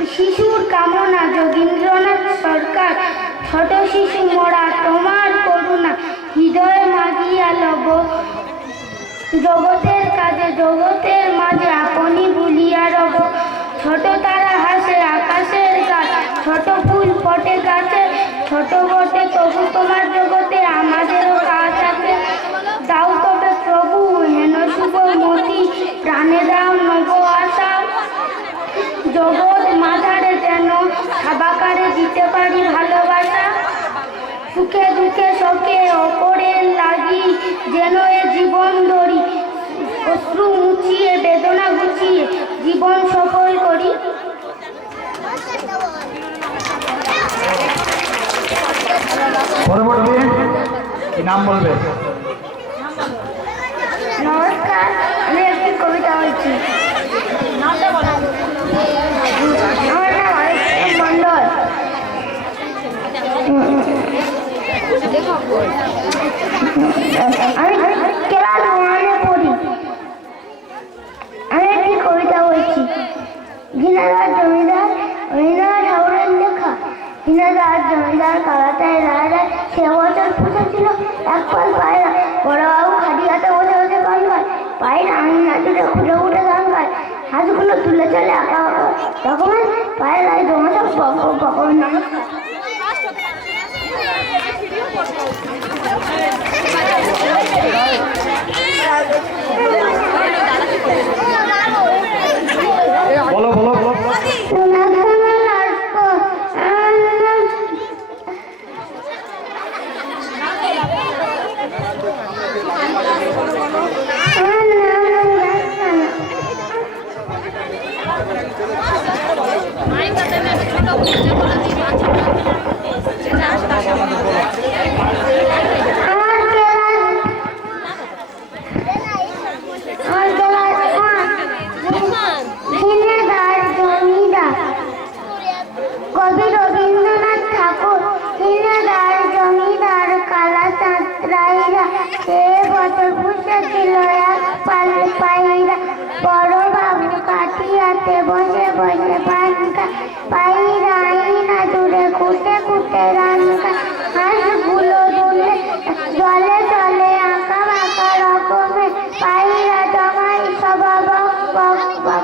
শিশুর কামনা যোগীন্দ্রনাথ সরকার। ছোট শিশু মোরা তোমার করুণা, হৃদয়ে মাগিয়া লব। জগতের কাজে জগতের মাঝে আপনি ভুলিয়া রব। ছোট তারা হাসে আকাশের গাছ, ছোট ফুল ফোটে গাছে। ছোট বটে তবু তোমার জগতে আমাদেরও কাজ আছে। দাও তবে প্রভু হেন শুভ মতি, প্রাণে দাও নব আশা। জগৎ মাঝারে যেন সাবাকারে দিতে পারি ভালোবাসা। সুখে দুঃখে শোকে অপরের লাগি যেন এ জীবন ধরি। অশ্রু মুছিয়ে বেদনা গুছিয়ে জীবন সফল করি। পরবর্তী কি নাম বলবে? নমস্কার, আমি একটি কবিতা বলছি। আমার নাম অরিত্র মণ্ডল। আমি ক্লাস ওয়ানে পড়ি। আমি একটি কবিতা বলছি। ঘিনাদার জমিদার রবীন্দ্রনাথ ঠাকুরের লেখা। ঘিনাদার জমিদার কালাতায় রায় রায়, সে বছর পুষে ছিল এক পাল পায়রা। বড়বাবু খাটিয়াতে বসে বসে পান খায়, পায়রা আঙিনা জুড়ে খুঁটে খুঁটে গান গায়। হাঁসগুলো তুলে চলে আঁকা আঁকা রকমের, পায়রায় জমা সব বক বক। নমস্কার। বলো বলো বলো। কবি রবীন্দ্রনাথ ঠাকুর। ঘিনাদার জমিদার কালাচাঁদ রায়রা, সে বছর পুষে ছিল এক পাল পায়রা। বড়বাবু কাটিয়াতে বসে বসে পান খায়, পায়রা আঙিনা জুড়ে খুঁটে খুঁটে গান গায়। হাঁসগুলো দুলে জলে চলে আঁকা বাঁকা রকমের, পায়রা জমাই সবা বক বক বক।